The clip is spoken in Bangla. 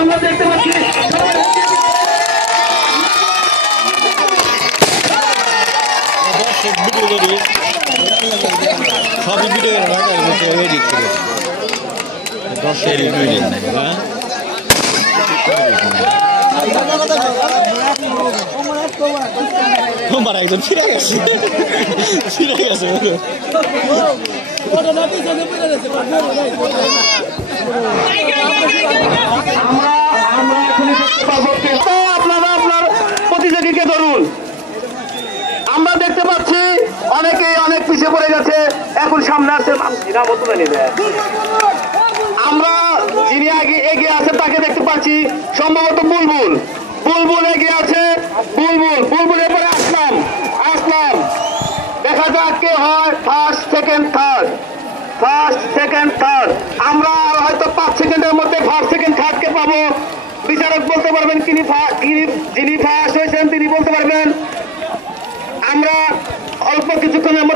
আমরা দেখতে পাচ্ছি সবই ভিডিও এডিট করে দর্শক হ্যাঁ তোমার একজন ফিরে গেছে আপনারা আপনার প্রতিযোগীকে ধরুন। আমরা দেখতে পাচ্ছি অনেকেই অনেক পিছিয়ে পড়ে গেছে, এখন সামনে আসছে। আমরা যিনি আগে এগিয়ে আছে তাকে দেখতে পাচ্ছি, সম্ভবত বুলবুল। বুলবুল এগিয়ে আছে, বুলবুল এরপরে আসলাম। দেখা যাক কে হয় ফার্স্ট সেকেন্ড থার্ড। আমরা হয়তো 5 সেকেন্ডের মধ্যে ফার্স্ট সেকেন্ড থার্ড কে পাবো। বিচারক বলতে পারবেন যিনি ফার্স্ট হয়েছেন তিনি বলতে পারবেন। আমরা অল্প কিছুক্ষণের মধ্যে